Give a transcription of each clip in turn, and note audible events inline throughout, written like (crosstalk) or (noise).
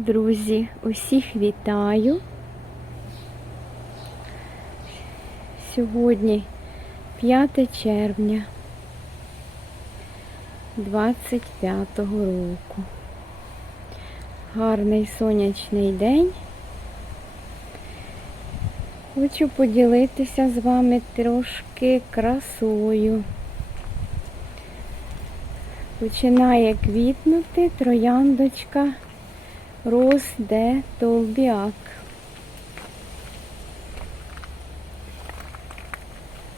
Друзі, усіх вітаю. Сьогодні 5 червня 25-го року. Гарний сонячний день. Хочу поділитися з вами трошки красою. Починає квітнути трояндочка Роз де Толбіак.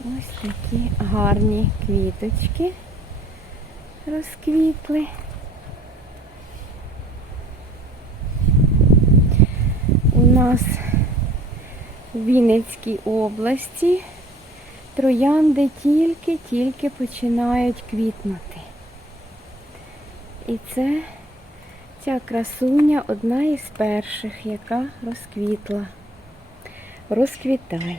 Ось такі гарні квіточки розквітли. У нас у Вінницькій області троянди тільки-тільки починають квітнути. І це ця красуня одна із перших, яка розквітла, розквітає.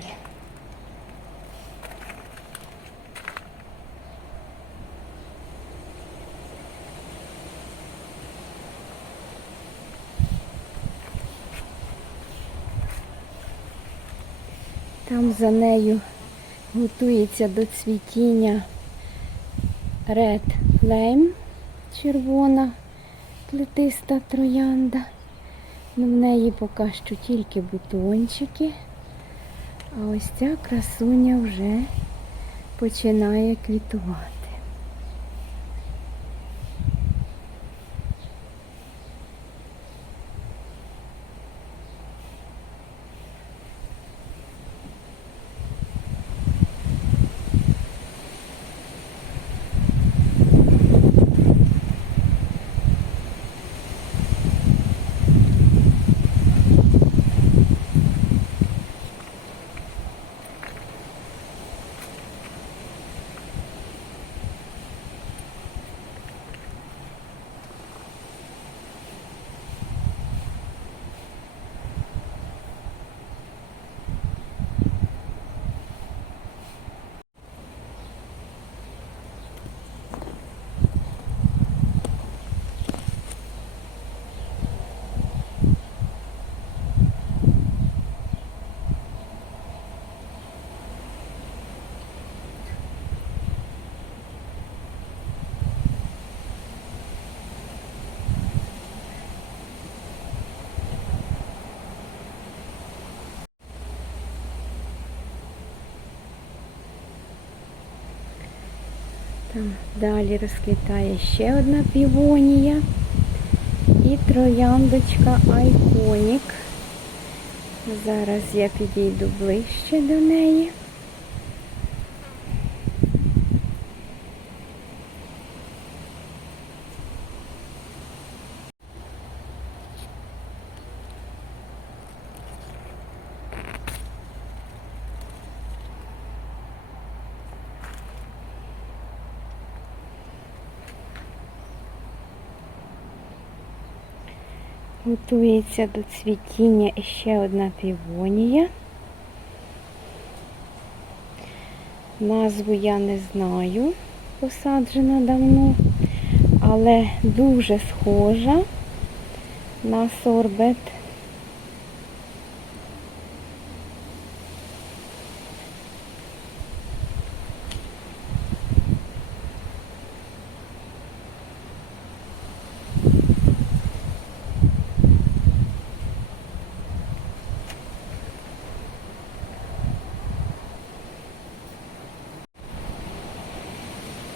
Там за нею готується до цвітіння Red Flame червона плетиста троянда. Ну, в неї поки що тільки бутончики. А ось ця красуня вже починає квітувати. Там далі розквітає ще одна півонія і трояндочка Айконік. Зараз я підійду ближче до неї. Готується до цвітіння ще одна півонія. Назву я не знаю, посаджена давно, але дуже схожа на сорбет.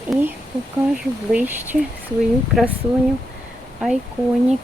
І покажу ближче свою красуню Айконік.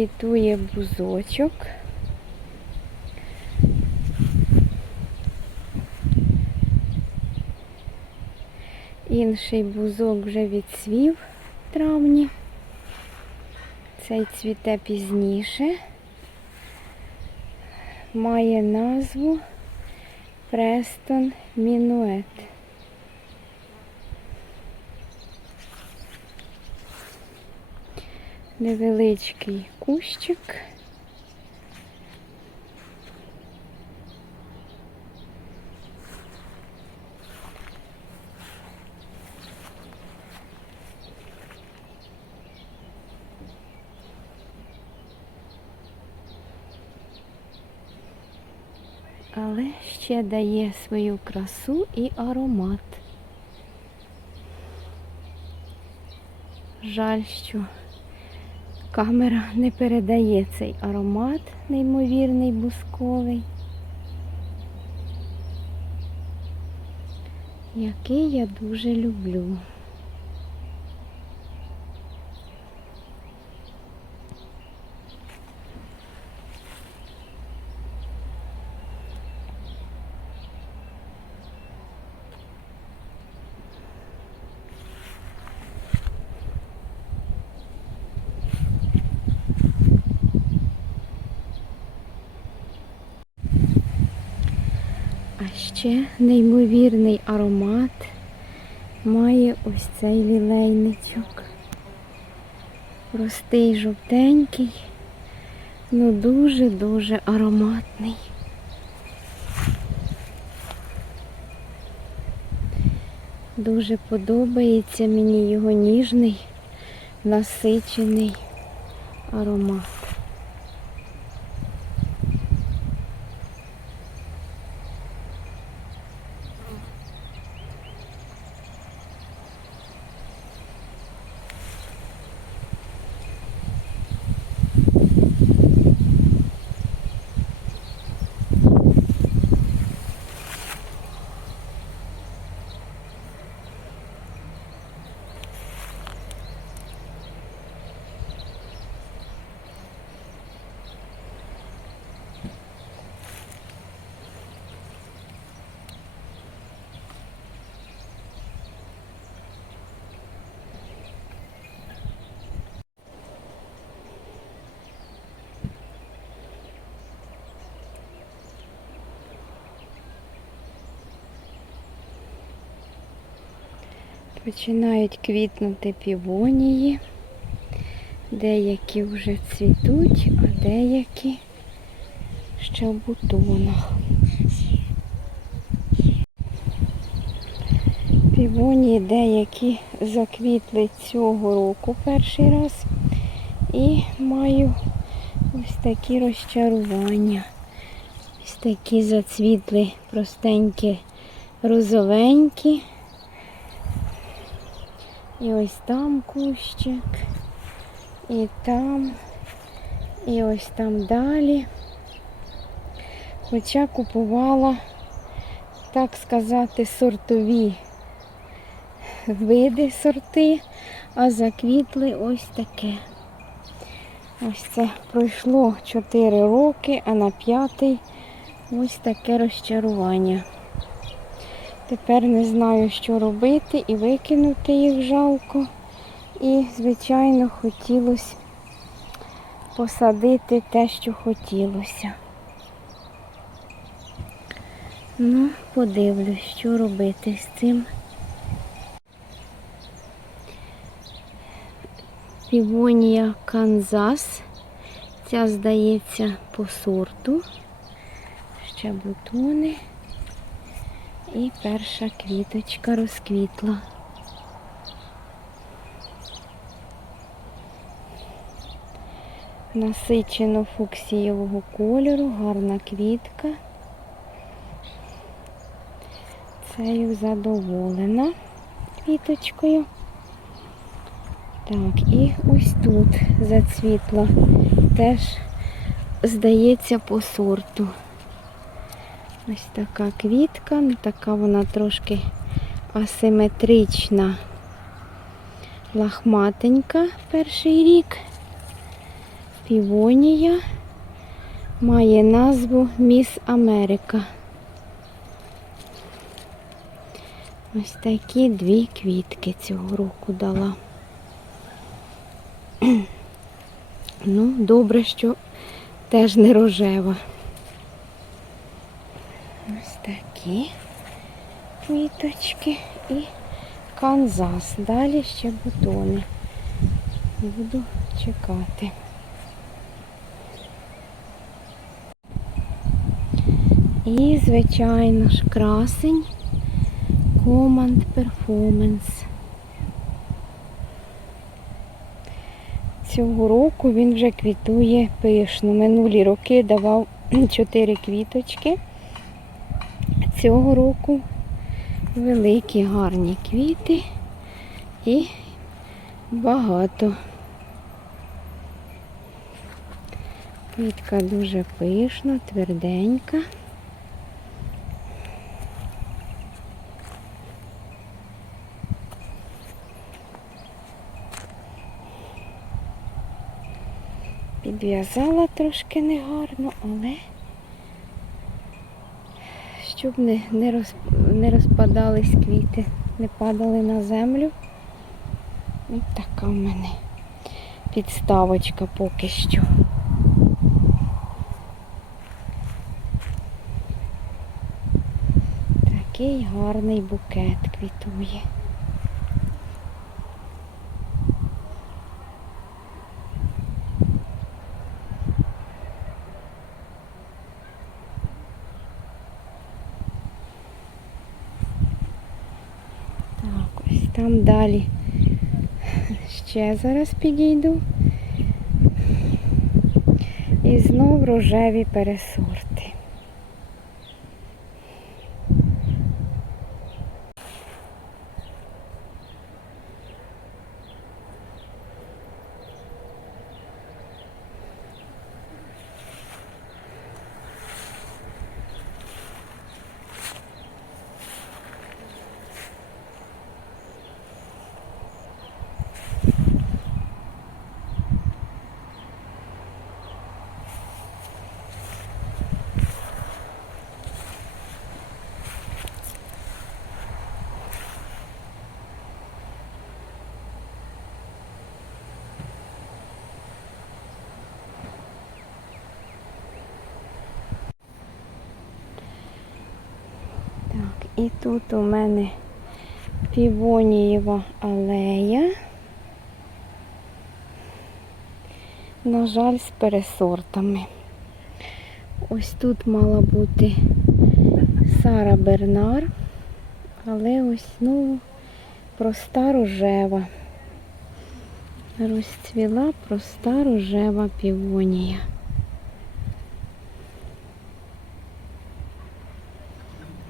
Квітує бузочок. Інший бузок вже відцвів в травні. Цей цвіте пізніше. Має назву Престон Мінует. Невеличкий кущик. але ще дає свою красу і аромат. Жаль, що камера не передає цей аромат неймовірний бусковий, який я дуже люблю. Ще неймовірний аромат має ось цей лілейничок. Простий жовтенький, ну дуже-дуже ароматний. Дуже подобається мені його ніжний, насичений аромат. Починають квітнути півонії. Деякі вже цвітуть, а деякі ще в бутонах. Півонії деякі заквітли цього року перший раз. І маю ось такі розчарування. Ось такі зацвітли простенькі розовенькі. І ось там кущик, і там, і ось там далі. Хоча купувала, так сказати, сортові види сорти, а заквітли ось таке. Ось це пройшло 4 роки, а на п'ятий ось таке розчарування. Тепер не знаю, що робити і викинути їх жалко. І, звичайно, хотілося посадити те, що хотілося. Ну, подивлюсь, що робити з цим. Півонія Канзас. Ця, здається, по сорту. Ще бутони. І перша квіточка розквітла. Насичено фуксієвого кольору, гарна квітка. Цею задоволена квіточкою. Так, і ось тут зацвітла. Теж, здається, по сорту. Ось така квітка, ну така вона трошки асиметрична, лахматенька перший рік. Півонія має назву Міс Америка. Ось такі дві квітки цього року дала. (clears throat) Ну, добре, що теж не рожева. Ось такі квіточки і Канзас. Далі ще бутони. Буду чекати. І, звичайно ж, красень Command Performance. Цього року він вже квітує пишно. Минулі роки давав (clears throat) 4 квіточки. Цього року великі гарні квіти і багато. Квітка дуже пишна, тверденька. Підв'язала трошки негарно, але щоб не, не, роз, не розпадались квіти, не падали на землю. Ось така в мене підставочка поки що. Такий гарний букет квітує. Так, ось там далі. Ще зараз підійду. І знов рожеві пересорти. Так, і тут у мене півонієва алея. На жаль, з пересортами. Ось тут мала бути Сара Бернар, але ось ну проста рожева. Розцвіла проста рожева півонія.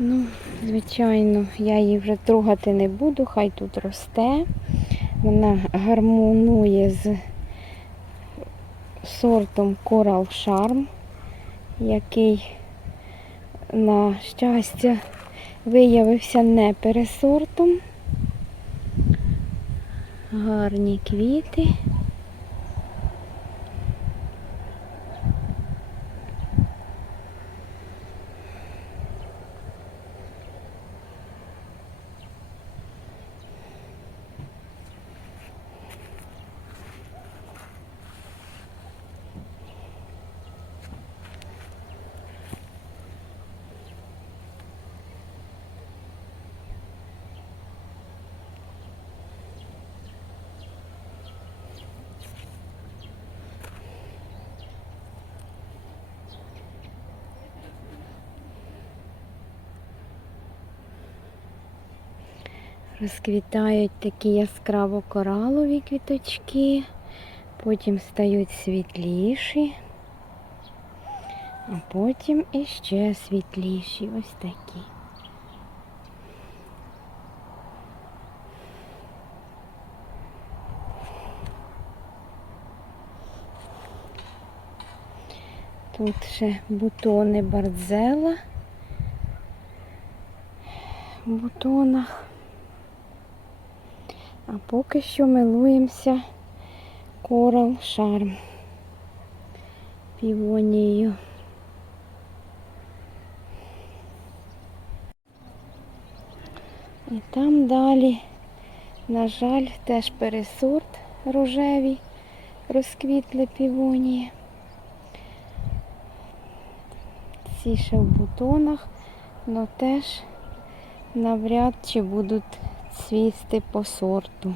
Ну, звичайно, я її вже трогати не буду, хай тут росте. Вона гармонує з сортом Coral Charm, який, на щастя, виявився не пересортом. Гарні квіти. Розквітають такі яскраво коралові квіточки, потім стають світліші, а потім іще світліші. Ось такі. Тут ще бутони бардзела в бутонах. А поки що милуємося Coral Charm. півонією. І там далі, на жаль, теж пересорт рожеві розквітли півонії. Ці ще в бутонах, але теж навряд чи будуть цвісти по сорту.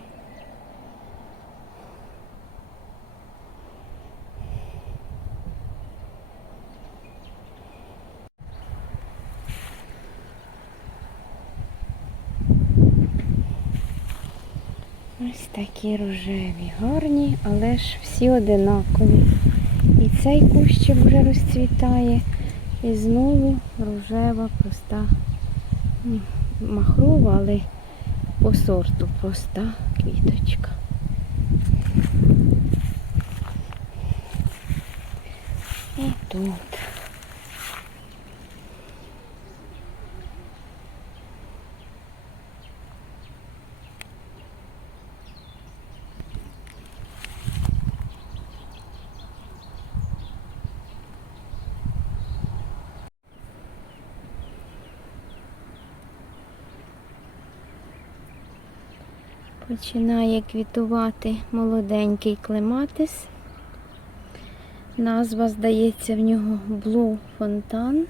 Ось такі рожеві, гарні, але ж всі одинакові. І цей кущик вже розцвітає. І знову рожева, проста махрова, але по сорту проста квіточка. І тут. Починає квітувати молоденький клематис. Назва, здається, в нього Blue Fontan.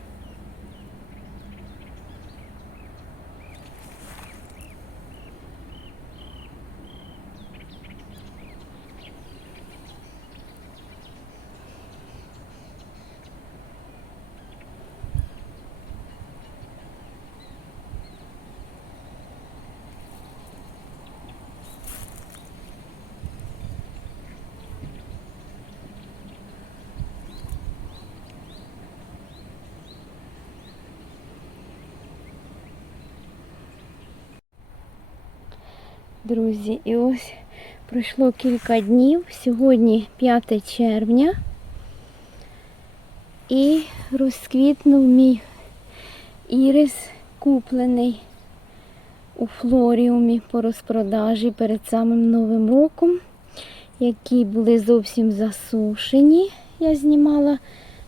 Друзі, і ось пройшло кілька днів. Сьогодні 5 червня. І розквітнув мій ірис, куплений у флоріумі по розпродажі перед самим Новим роком, які були зовсім засушені. Я знімала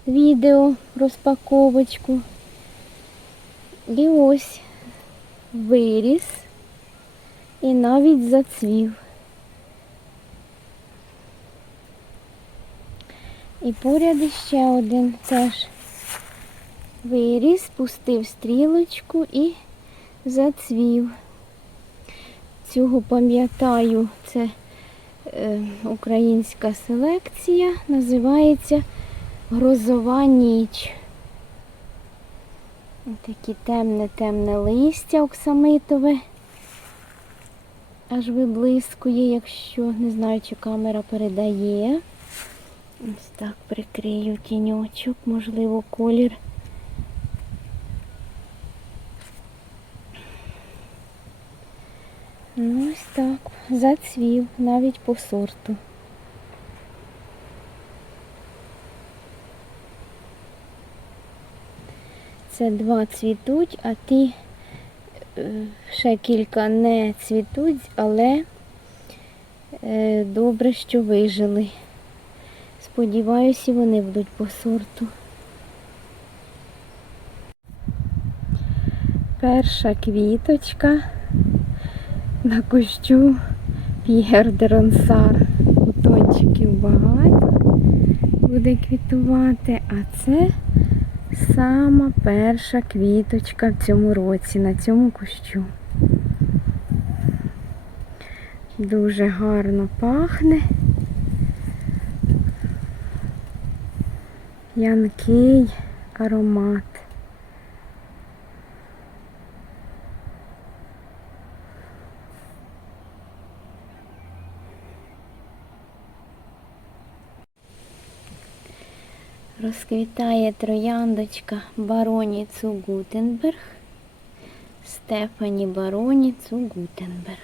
відео розпаковочку. І ось виріс і навіть зацвів. І поряд іще один теж виріс, пустив стрілочку і зацвів. Цього пам'ятаю, це е, українська селекція, називається Грозова ніч. Таке темне-темне листя оксамитове. Аж виблискує, якщо не знаю, чи камера передає. Ось так прикрию тіньочок, можливо, колір. Ну, ось так, зацвів навіть по сорту. Це два цвітуть, а ті ще кілька не цвітуть, але е, добре, що вижили. Сподіваюся, вони будуть по сорту. Перша квіточка на кущу П'єр де Ронсар. Бутончиків багато буде квітувати, а це сама перша квіточка в цьому році на цьому кущу. Дуже гарно пахне. Янкий аромат. Розквітає трояндочка Бароніцу Гутенберг. Стефані Бароніцу Гутенберг.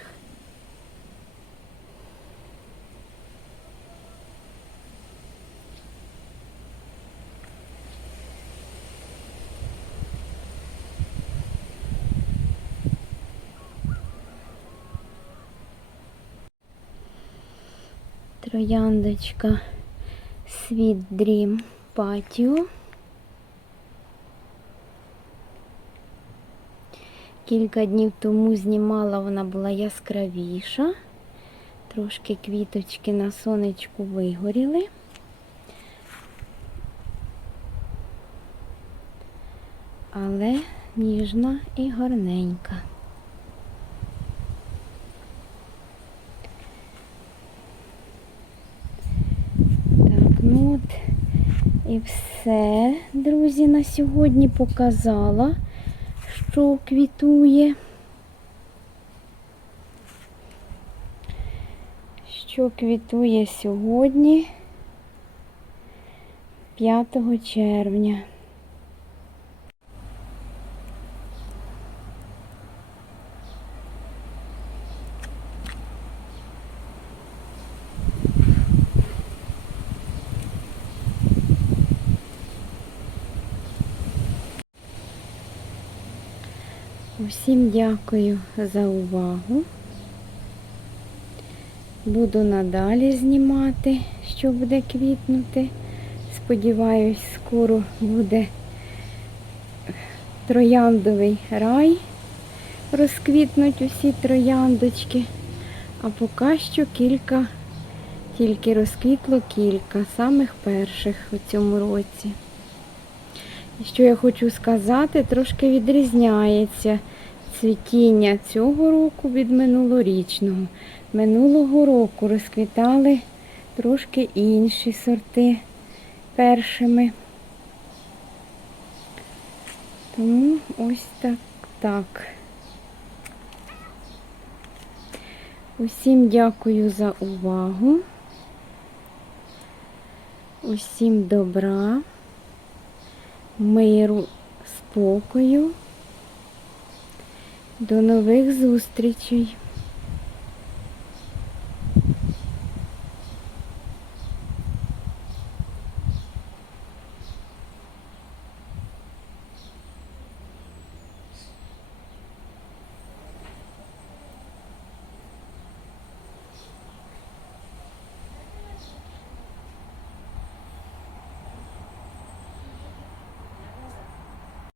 Трояндочка Sweet Dream патіо. Кілька днів тому знімала, вона була яскравіша. Трошки квіточки на сонечку вигоріли. Але ніжна і гарненька. Так, ну от і все, друзі, на сьогодні показала, що квітує. Що квітує сьогодні, 5 червня. Усім дякую за увагу. Буду надалі знімати, що буде квітнути. Сподіваюсь, скоро буде трояндовий рай. Розквітнуть усі трояндочки. А поки що кілька, тільки розквітло кілька, самих перших у цьому році. Що я хочу сказати, трошки відрізняється цвітіння цього року від минулорічного. Минулого року розквітали трошки інші сорти першими. Тому ось так так. Усім дякую за увагу. Усім добра, миру, спокою. До нових зустрічей!